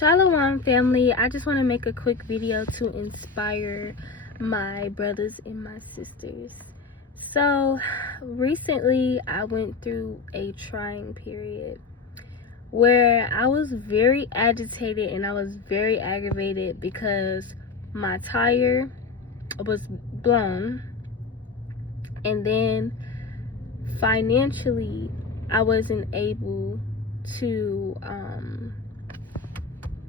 Shalom family, I just want to make a quick video to inspire my brothers and my sisters. So recently I went through a trying period where I was very agitated and I was very aggravated because my tire was blown, and then financially I wasn't able to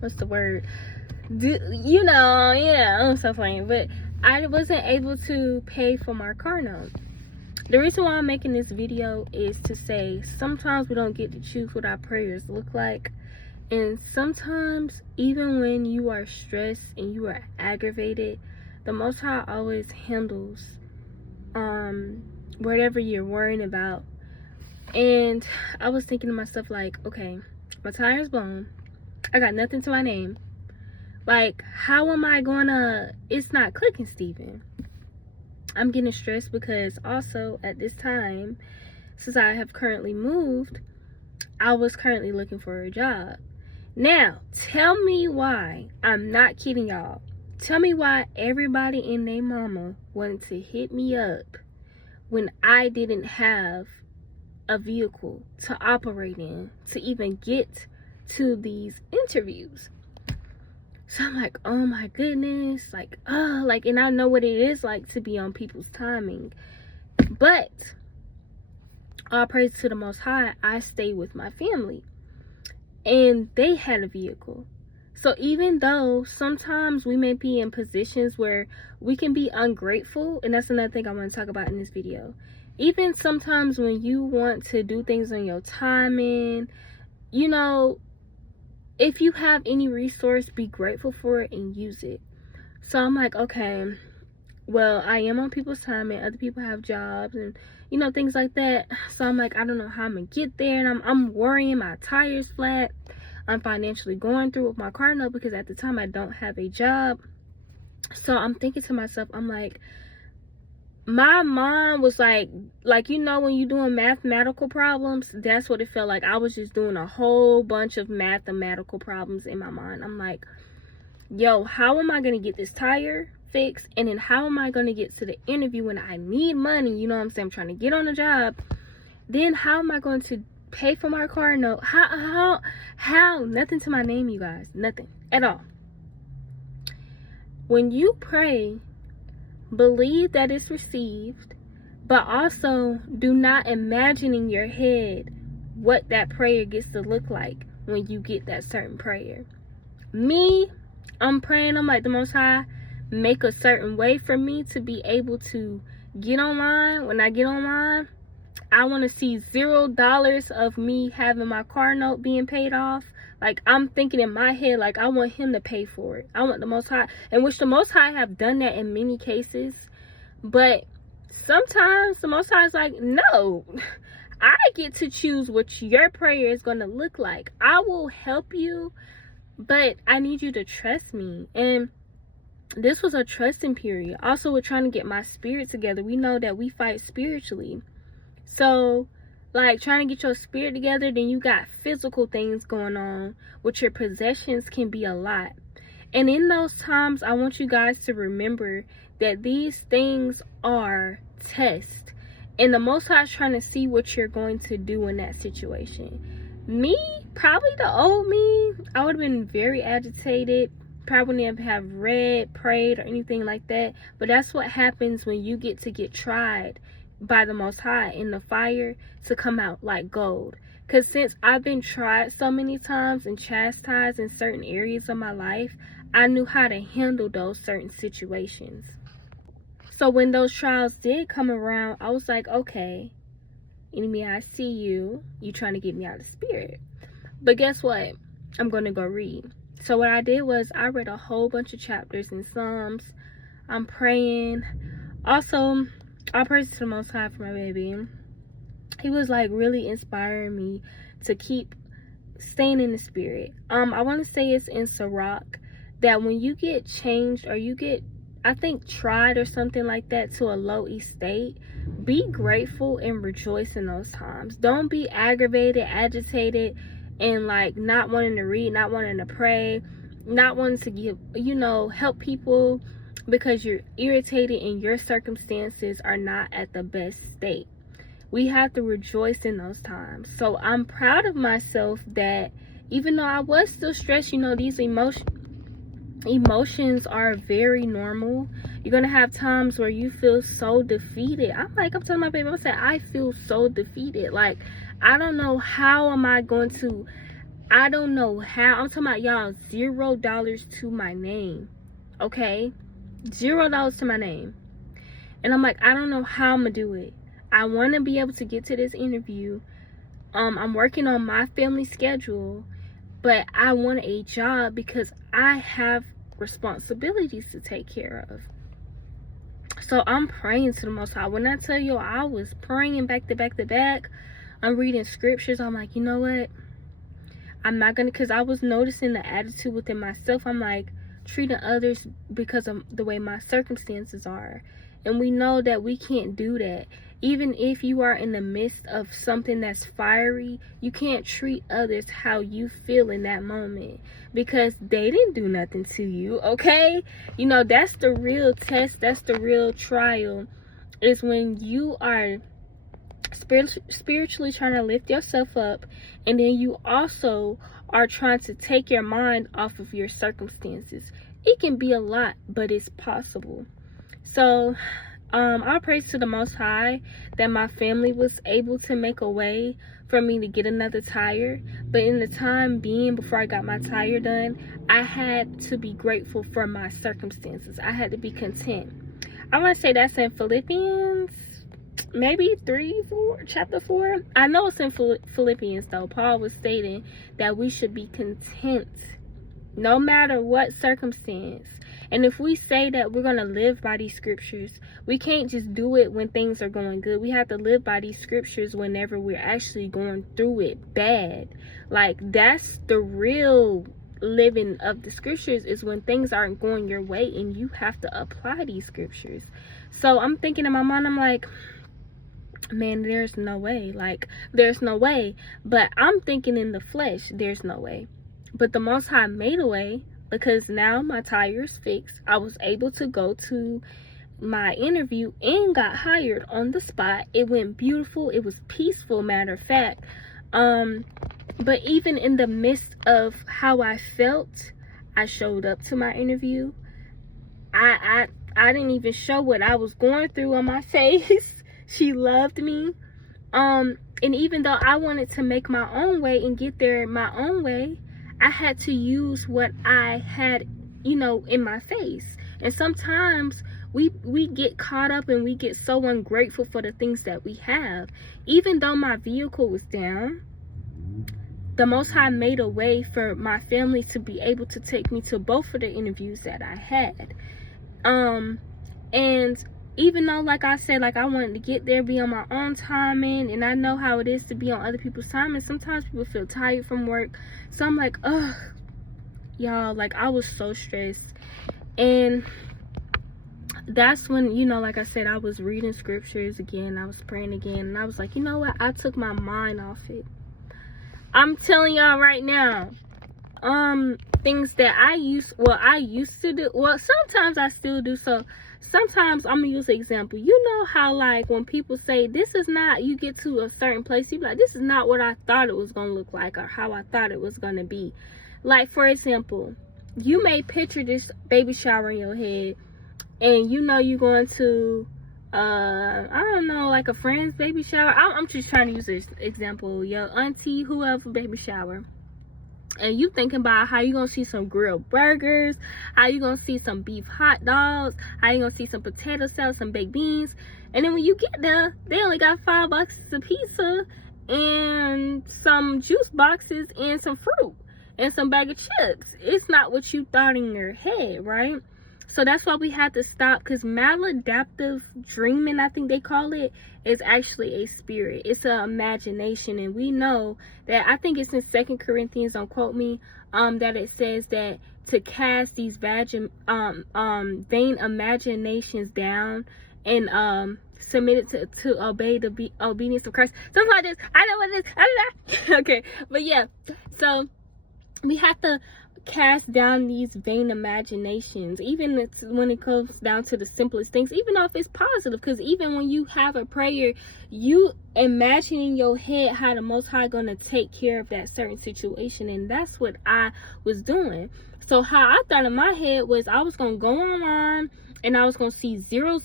what's the word? I'm so funny, but I wasn't able to pay for my car note. The reason why I'm making this video is to say sometimes we don't get to choose what our prayers look like, and sometimes even when you are stressed and you are aggravated, the Most High always handles whatever you're worrying about. And I was thinking to myself, like, okay, my tire's blown, I got nothing to my name. Like, how am I gonna, it's not clicking, Stephen. I'm getting stressed because also at this time, since I have currently moved, I was currently looking for a job. Now, tell me why, I'm not kidding y'all, tell me why everybody and their mama wanted to hit me up when I didn't have a vehicle to operate in to even get to these interviews. So I'm like, oh my goodness, and I know what it is like to be on people's timing, but all praise to the Most High, I stay with my family and they had a vehicle. So even though sometimes we may be in positions where we can be ungrateful, and that's another thing I want to talk about in this video, even sometimes when you want to do things on your timing, if you have any resource, be grateful for it and use it. So I'm like, okay, well, I am on people's time and other people have jobs and things like that. So I'm like, I don't know how I'm gonna get there, and I'm worrying my tire's flat. I'm financially going through with my car note because at the time I don't have a job. So I'm thinking to myself, I'm like, my mom was like when you're doing mathematical problems, that's what it felt like. I was just doing a whole bunch of mathematical problems in my mind. I'm like, yo, how am I going to get this tire fixed? And then how am I going to get to the interview when I need money? You know what I'm saying? I'm trying to get on a job. Then how am I going to pay for my car note? How? Nothing to my name, you guys. Nothing at all. When you pray, believe that it's received, but also do not imagine in your head what that prayer gets to look like when you get that certain prayer. Me, I'm praying, I'm like, the Most High, make a certain way for me to be able to get online. When I get online, I want to see $0 of me having my car note being paid off. Like, I'm thinking in my head, like, I want him to pay for it. I want the Most High, and which the Most High have done that in many cases. But sometimes the Most High is like, no, I get to choose what your prayer is going to look like. I will help you, but I need you to trust me. And this was a trusting period. Also, we're trying to get my spirit together. We know that we fight spiritually. So, like, trying to get your spirit together, then you got physical things going on, which your possessions can be a lot. And in those times, I want you guys to remember that these things are tests. And the Most High is trying to see what you're going to do in that situation. Me, probably the old me, I would have been very agitated. Probably never have read, prayed, or anything like that. But that's what happens when you get tried by the Most High in the fire to come out like gold. Because since I've been tried so many times and chastised in certain areas of my life, I knew how to handle those certain situations. So when those trials did come around, I was like, okay, enemy, I see you. You trying to get me out of the spirit. But guess what? I'm going to go read. So what I did was I read a whole bunch of chapters in Psalms. I'm praying. Also, I praise to the Most High for my baby. He was like really inspiring me to keep staying in the spirit. I want to say it's in Sirach that when you get changed or you get, I think, tried or something like that to a low estate, be grateful and rejoice in those times. Don't be aggravated, agitated, and like not wanting to read, not wanting to pray, not wanting to give, help people because you're irritated and your circumstances are not at the best state. We have to rejoice in those times. So I'm proud of myself that even though I was still stressed, these emotions are very normal. You're gonna have times where you feel so defeated. I'm telling my baby, I feel so defeated. Like, I don't know how am I going to, I don't know how. I'm talking about, y'all, $0 to my name. Okay? $0 to my name. And I'm like, I don't know how I'm gonna do it. I want to be able to get to this interview. I'm working on my family schedule, but I want a job because I have responsibilities to take care of. So I'm praying to the Most High. When I tell you I was praying back to back to back, I'm reading scriptures. I'm like, you know what? I'm not going to, because I was noticing the attitude within myself. I'm like, treating others because of the way my circumstances are. And we know that we can't do that. Even if you are in the midst of something that's fiery, you can't treat others how you feel in that moment because they didn't do nothing to you, okay? That's the real test. That's the real trial, is when you are spiritually trying to lift yourself up, and then you also are trying to take your mind off of your circumstances. It can be a lot, but it's possible. So I praise to the Most High that my family was able to make a way for me to get another tire. But in the time being, before I got my tire done, I had to be grateful for my circumstances. I had to be content. I want to say that's in Philippians, maybe chapter 4. I know it's in Philippians, though. Paul was stating that we should be content no matter what circumstance. And if we say that we're going to live by these scriptures, we can't just do it when things are going good. We have to live by these scriptures whenever we're actually going through it bad. Like, that's the real living of the scriptures, is when things aren't going your way and you have to apply these scriptures. So I'm thinking in my mind, I'm like, man, there's no way. Like, there's no way. But I'm thinking in the flesh, there's no way. But the Most High made a way, because now my tire's fixed. I was able to go to my interview and got hired on the spot. It went beautiful. It was peaceful, matter of fact. But even in the midst of how I felt, I showed up to my interview. I didn't even show what I was going through on my face. She loved me. And even though I wanted to make my own way and get there my own way, I had to use what I had, in my face. And sometimes we get caught up and we get so ungrateful for the things that we have. Even though my vehicle was down, the Most High made a way for my family to be able to take me to both of the interviews that I had. And even though, like I said, like I wanted to get there, be on my own timing, and I know how it is to be on other people's time, and sometimes people feel tired from work. So I'm like, ugh, y'all, like I was so stressed. And that's when, like I said, I was reading scriptures again, I was praying again, and I was like, you know what, I took my mind off it. I'm telling y'all right now, things that I used to do, well, sometimes I still do. So sometimes I'm gonna use an example. You know how, like, when people say this is not, you get to a certain place, you be like, this is not what I thought it was gonna look like, or how I thought it was gonna be. Like, for example, you may picture this baby shower in your head, and you're going to I don't know, like a friend's baby shower. I'm just trying to use this example, your auntie, whoever, baby shower. And you thinking about how you gonna see some grilled burgers, how you gonna see some beef hot dogs, how you gonna see some potato salad, some baked beans. And then when you get there, they only got 5 boxes of pizza and some juice boxes and some fruit and some bag of chips. It's not what you thought in your head, right? So that's why we had to stop, because maladaptive dreaming, I think they call it, is actually a spirit. It's an imagination. And we know that, I think it's in 2 Corinthians, don't quote me, that it says that to cast these vain imaginations down and submitted to obey the obedience of Christ. Something like this. I know what it is. I don't know. Okay, but yeah. So we have to cast down these vain imaginations, even when it comes down to the simplest things, even though if it's positive, because even when you have a prayer, you imagine in your head how the Most High gonna take care of that certain situation. And that's what I was doing. So how I thought in my head was I was gonna go online and I was gonna see 000,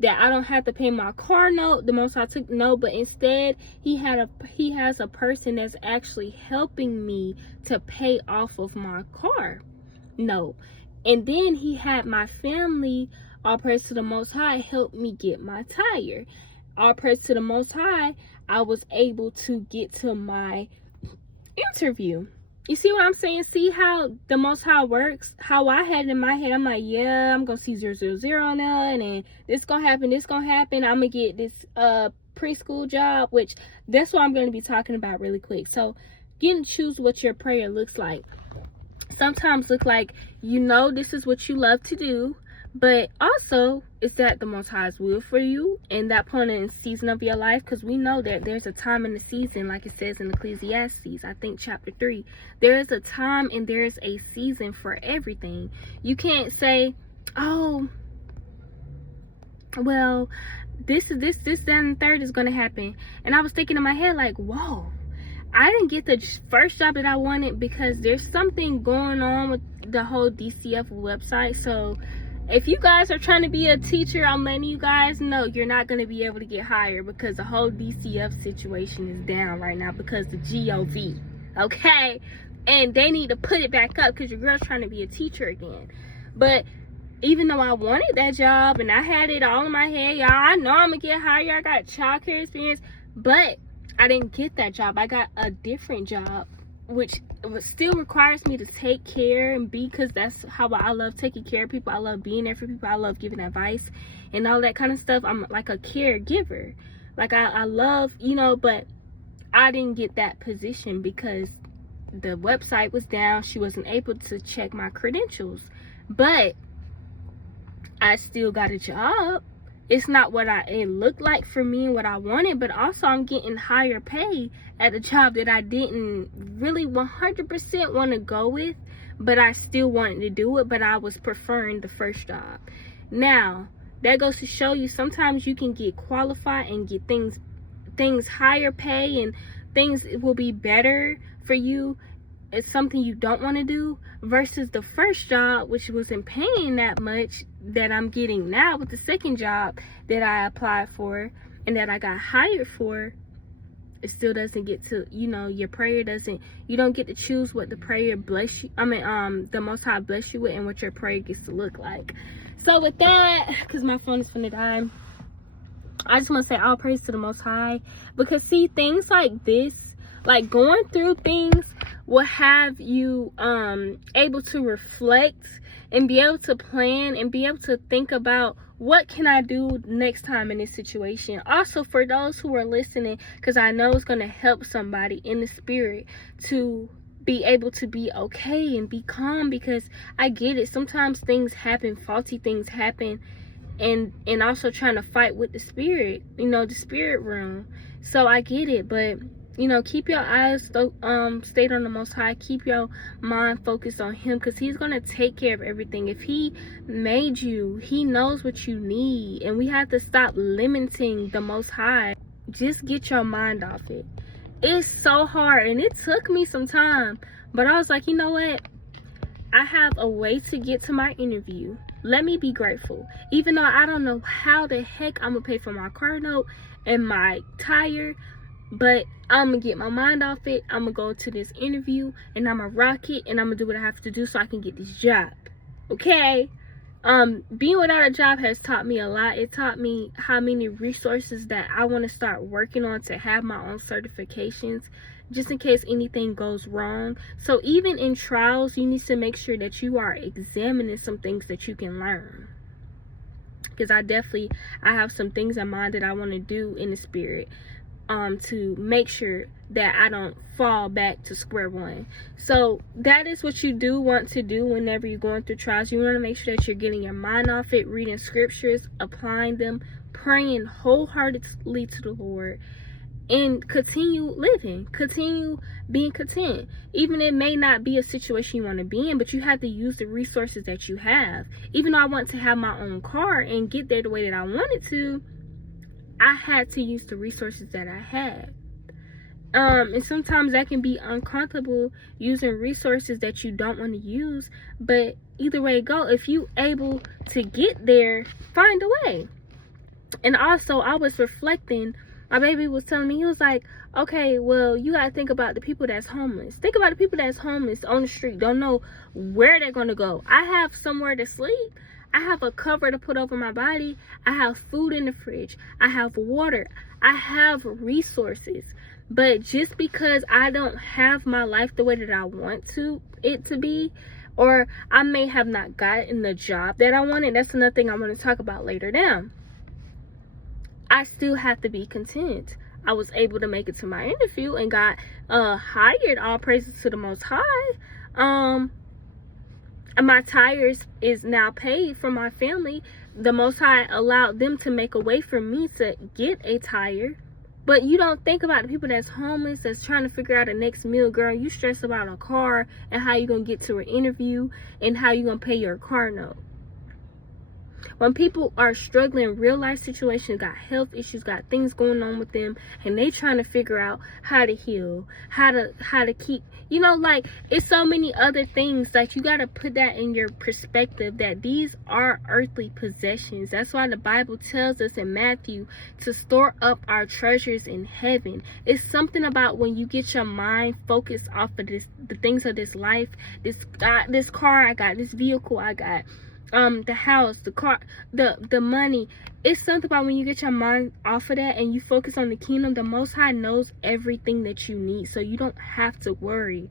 that I don't have to pay my car note. The Most High took no, but instead he has a person that's actually helping me to pay off of my car note. And then he had my family, all praise to the Most High, help me get my tire. All praise to the Most High, I was able to get to my interview. You see what I'm saying? See how the Most High works? How I had it in my head, I'm like, yeah, I'm going to see 000 on there, and then this going to happen. I'm going to get this preschool job, which that's what I'm going to be talking about really quick. So, get to choose what your prayer looks like. Sometimes look like, this is what you love to do, but also, is that the Most High's will for you in that point in season of your life? Because we know that there's a time in the season, like it says in Ecclesiastes, I think chapter 3. There is a time and there is a season for everything. You can't say, oh, well, this, that, and third is going to happen. And I was thinking in my head, like, whoa, I didn't get the first job that I wanted because there's something going on with the whole DCF website. So if you guys are trying to be a teacher, I'm letting you guys know you're not going to be able to get hired because the whole DCF situation is down right now because of GOV. Okay? And they need to put it back up because your girl's trying to be a teacher again. But even though I wanted that job and I had it all in my head, y'all, I know I'm going to get hired. I got childcare experience. But I didn't get that job. I got a different job, which still requires me to take care and be, because that's how I love taking care of people. I love being there for people. I love giving advice and all that kind of stuff. I'm like a caregiver. Like I love, but I didn't get that position because the website was down. She wasn't able to check my credentials, but I still got a job. It's not what it looked like for me and what I wanted, but also I'm getting higher pay at a job that I didn't really 100% want to go with, but I still wanted to do it, but I was preferring the first job. Now, that goes to show you sometimes you can get qualified and get things higher pay, and things will be better for you. It's something you don't want to do versus the first job, which wasn't paying that much, that I'm getting now with the second job that I applied for and that I got hired for. It still doesn't get to, your prayer doesn't, you don't get to choose what the prayer bless you, the Most High bless you with and what your prayer gets to look like. So with that, because my phone is finna die, I just want to say all praise to the Most High, because see, things like this, like going through things, will have you able to reflect and be able to plan and be able to think about what can I do next time in this situation. Also, for those who are listening, because I know it's going to help somebody in the spirit to be able to be okay and be calm, because I get it. Sometimes things happen, faulty things happen, and also trying to fight with the spirit, the spirit realm. So I get it, but keep your eyes stayed on the Most High. Keep your mind focused on Him, because He's going to take care of everything. If He made you, He knows what you need. And we have to stop limiting the Most High. Just get your mind off it. It's so hard, and it took me some time. But I was like, you know what? I have a way to get to my interview. Let me be grateful. Even though I don't know how the heck I'm going to pay for my car note and my tire, but I'm going to get my mind off it. I'm going to go to this interview and I'm going to rock it, and I'm going to do what I have to do so I can get this job. Okay? Being without a job has taught me a lot. It taught me how many resources that I want to start working on to have my own certifications, just in case anything goes wrong. So even in trials, you need to make sure that you are examining some things that you can learn. Because I have some things in mind that I want to do in the spirit. To make sure that I don't fall back to square one. So that is what you do want to do whenever you're going through trials. You want to make sure that you're getting your mind off it, reading scriptures, applying them, praying wholeheartedly to the Lord, and continue living, continue being content. Even it may not be a situation you want to be in, but you have to use the resources that you have. Even though I want to have my own car and get there the way that I wanted to, I had to use the resources that I had. And sometimes that can be uncomfortable, using resources that you don't want to use, but either way it go, if you able to get there, find a way. And also, I was reflecting, my baby was telling me, he was like, okay, well, you gotta think about the people that's homeless. Think about the people that's homeless on the street, don't know where they're gonna go. I have somewhere to sleep, I have a cover to put over my body, I have food in the fridge, I have water, I have resources. But just because I don't have my life the way that I want it to be, or I may have not gotten the job that I wanted, that's another thing I want to talk about later down, I still have to be content. I was able to make it to my interview and got hired, all praises to the Most High. My tires is now paid for my family. The Most High allowed them to make a way for me to get a tire. But you don't think about the people that's homeless, that's trying to figure out the next meal. Girl, you stress about a car and how you gonna get to an interview and how you gonna pay your car note. When people are struggling, real life situations, got health issues, got things going on with them, and they trying to figure out how to heal, how to keep, you know, like, it's so many other things. Like, you got to put that in your perspective, that these are earthly possessions. That's why the Bible tells us in Matthew to store up our treasures in heaven. It's something about when you get your mind focused off of the things of this life, this car I got, this vehicle I got, the house, the car, the money. It's something about when you get your mind off of that and you focus on the kingdom, the Most High knows everything that you need, so you don't have to worry.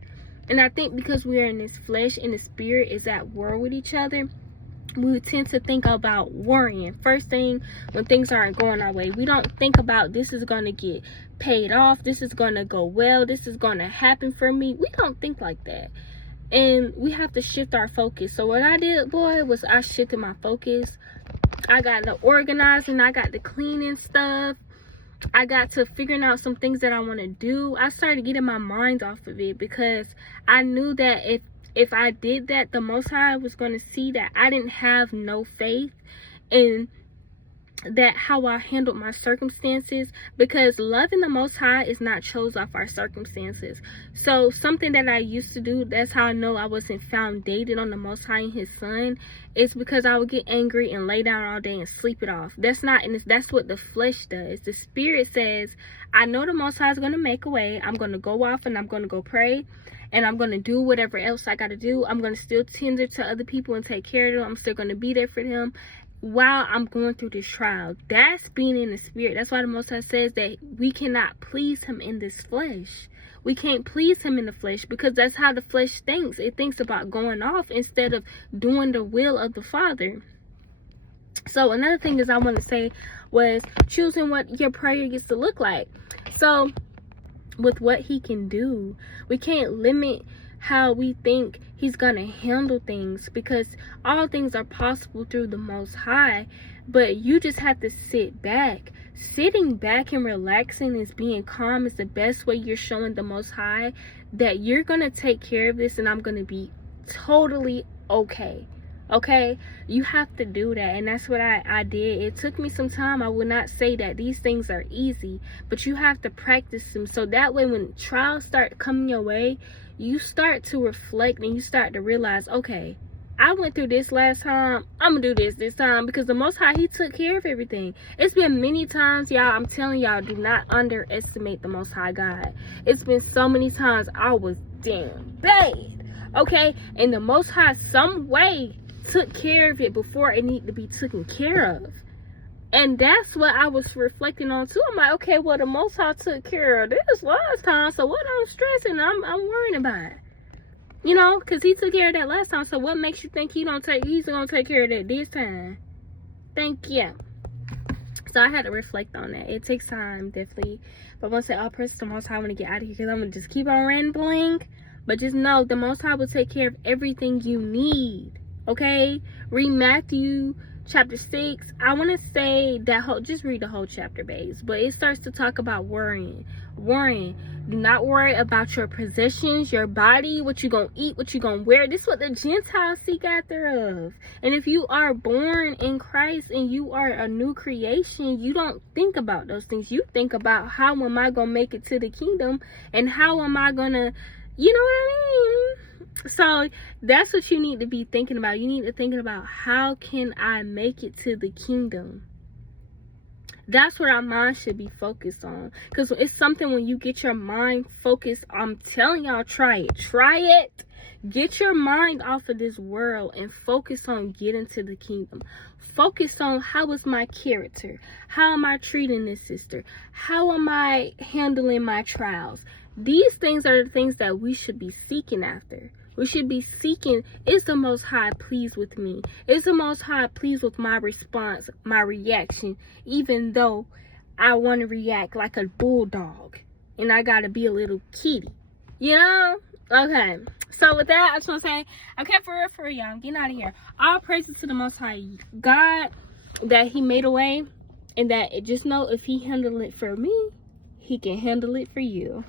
And I think because we are in this flesh and the spirit is at war with each other, we tend to think about worrying. First thing, when things aren't going our way, we don't think about this is going to get paid off, this is going to go well, this is going to happen for me. We don't think like that. And we have to shift our focus. So what I did, boy, was I shifted my focus. I got the organizing, I got the cleaning stuff, I got to figuring out some things that I want to do. I started getting my mind off of it because I knew that if I did that, the Most High was going to see that I didn't have no faith in that how I handled my circumstances, because loving the Most High is not chose off our circumstances. So something that I used to do, that's how I know I wasn't founded on the Most High and His Son, is because I would get angry and lay down all day and sleep it off. That's not, and that's what the flesh does. The spirit says, I know the Most High is going to make a way. I'm going to go off and I'm going to go pray. And I'm going to do whatever else I got to do. I'm going to still tender to other people and take care of them. I'm still going to be there for them while I'm going through this trial. That's being in the spirit. That's why the Most High says that we cannot please Him in this flesh. We can't please Him in the flesh because that's how the flesh thinks. It thinks about going off instead of doing the will of the Father. So another thing is I want to say was choosing what your prayer gets to look like. So with what He can do, we can't limit how we think He's gonna handle things, because all things are possible through the Most High. But you just have to sit back. Sitting back and relaxing and being calm is the best way you're showing the Most High that you're gonna take care of this and I'm gonna be totally okay. Okay, you have to do that, and that's what I did. It took me some time. I will not say that these things are easy, but you have to practice them, so that way when trials start coming your way, you start to reflect and you start to realize, okay, I went through this last time, I'm gonna do this time, because the Most High, He took care of everything. It's been many times, y'all, I'm telling y'all, do not underestimate the Most High God. It's been so many times I was damn bad, okay, and the Most High some way took care of it before it needed to be taken care of. And that's what I was reflecting on too. I'm like, okay, well, the Most High took care of this last time, so what I'm stressing, I'm worrying about, you know, because He took care of that last time. So what makes you think He's gonna take care of that this time? Thank you. So I had to reflect on that. It takes time, definitely, but once I press the Most High, I want to get out of here because I'm gonna just keep on rambling. But just know the Most High will take care of everything you need. Okay, read Matthew chapter 6, I want to say that just read the whole chapter, babes. But it starts to talk about worrying. Do not worry about your possessions, your body, what you gonna eat, what you gonna wear. This is what the Gentiles seek after of. And if you are born in Christ and you are a new creation, you don't think about those things. You think about, how am I gonna make it to the kingdom, and how am I gonna, you know what I mean? So that's what you need to be thinking about. You need to think about, how can I make it to the kingdom? That's what our mind should be focused on. Because it's something, when you get your mind focused, I'm telling y'all, try it. Get your mind off of this world and focus on getting to the kingdom. Focus on, how is my character? How am I treating this sister? How am I handling my trials? These things are the things that we should be seeking after. We should be seeking, is the Most High pleased with me? Is the Most High pleased with my response, my reaction, even though I want to react like a bulldog and I got to be a little kitty? You know? Okay. So with that, I just want to say, okay, for real, y'all, I'm getting out of here. All praises to the Most High God, that He made a way, and that, just know, if He handled it for me, He can handle it for you.